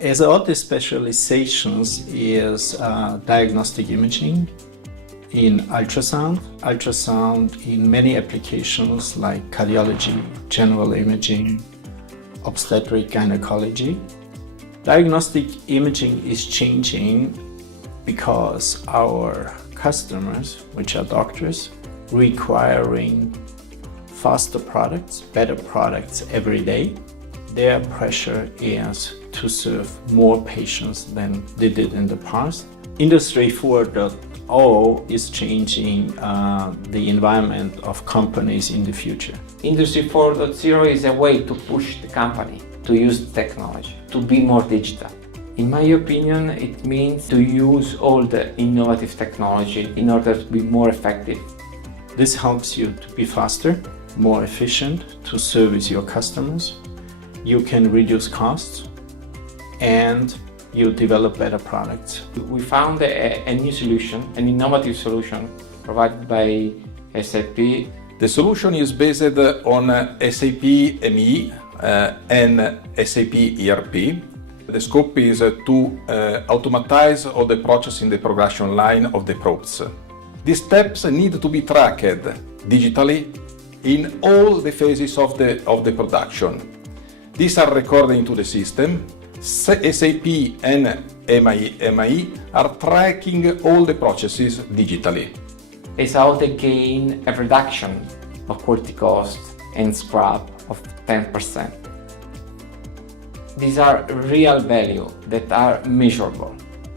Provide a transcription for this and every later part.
Esaote specializations is diagnostic imaging in ultrasound in many applications like cardiology, general imaging, obstetric gynecology. Diagnostic imaging is changing because our customers, which are doctors, requiring faster products, better products every day. Their pressure is to serve more patients than they did in the past. Industry 4.0 is changing the environment of companies in the future. Industry 4.0 is a way to push the company to use technology, to be more digital. In my opinion, it means to use all the innovative technology in order to be more effective. This helps you to be faster, more efficient, to service your customers. You can reduce costs and you develop better products. We found a new solution, an innovative solution provided by SAP. The solution is based on SAP ME and SAP ERP. The scope is to automatize all the process in the production line of the probes. These steps need to be tracked digitally in all the phases of the production. These are recorded into the system. SAP and ME are tracking all the processes digitally. Esaote gained a reduction of quality costs and scrap of 10%. These are real value that are measurable.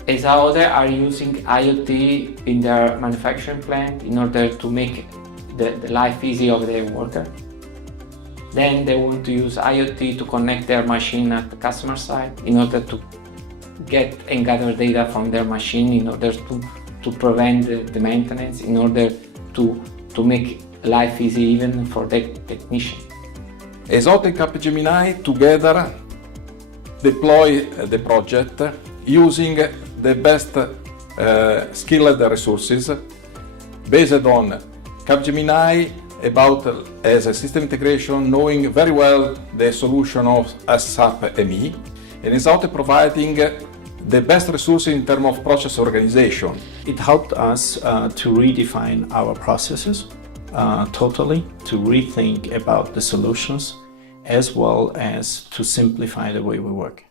Esaote are using IoT in their manufacturing plant in order to make the life easy of their worker. Then they want to use IoT to connect their machine at the customer side in order to get and gather data from their machine in order to prevent the maintenance, in order to make life easy even for the technician. Esaote and Capgemini together deploy the project using the best skilled resources based on Capgemini as a system integration, knowing very well the solution of SAP ME, and Esaote providing the best resources in terms of process organization. It helped us to redefine our processes totally, to rethink about the solutions, as well as to simplify the way we work.